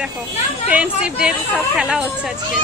দেখো friendship day সব খেলা হচ্ছে আজকে।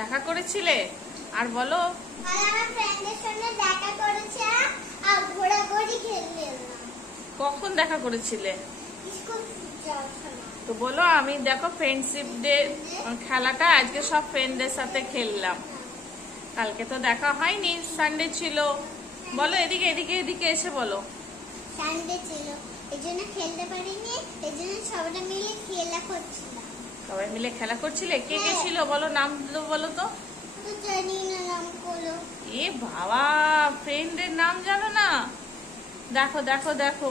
দেখা করেছিলে আর বলো? কখন দেখা করেছিলে? তো বলো আমি দেখো ফ্রেন্ডশিপ ডে খেলাটা আজকে সব ফ্রেন্ডদের সাথে খেললাম। কালকে তো দেখা হয়নি, সানডে ছিল। বলো এদিকে এদিকে এদিকে এসে বলো। সানডে ছিল এজন্য খেলতে পারিনি, এজন্য সবাই মিলে খেলা করছিলাম। সবাই মিলে খেলা করছিলে? কে কে ছিল বলো, নাম বলো তো। জানি না নাম বলো। এ বাবা, ফ্রেন্ডের নাম জানো না? দেখো দেখো দেখো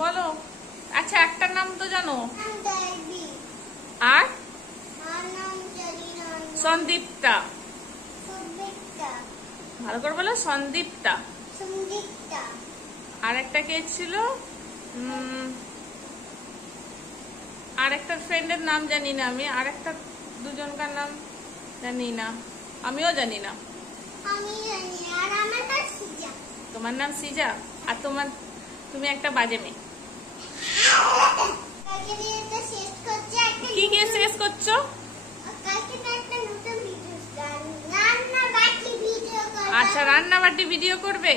বলো। আচ্ছা একটা নাম তো জানো। আর সন্দীপটা। ভালো করে বলো। সন্দীপটা। আর একটা কে ছিল? আর একটা ফ্রেন্ডের নাম জানি না আমি। আর একটা দুজনকার নাম জানি না। আমিও জানি না। তোমার নাম সিজা। আর তুমি একটা বাজে মেয়ে। কি কে শেষ করছো? আচ্ছা রান্না বাটি ভিডিও করবে?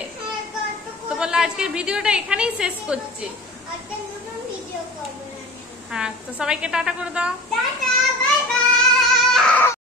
তো বললো আজকের ভিডিওটা এখানেই শেষ করছি। হ্যাঁ তো সবাইকে টাটা করে দাও।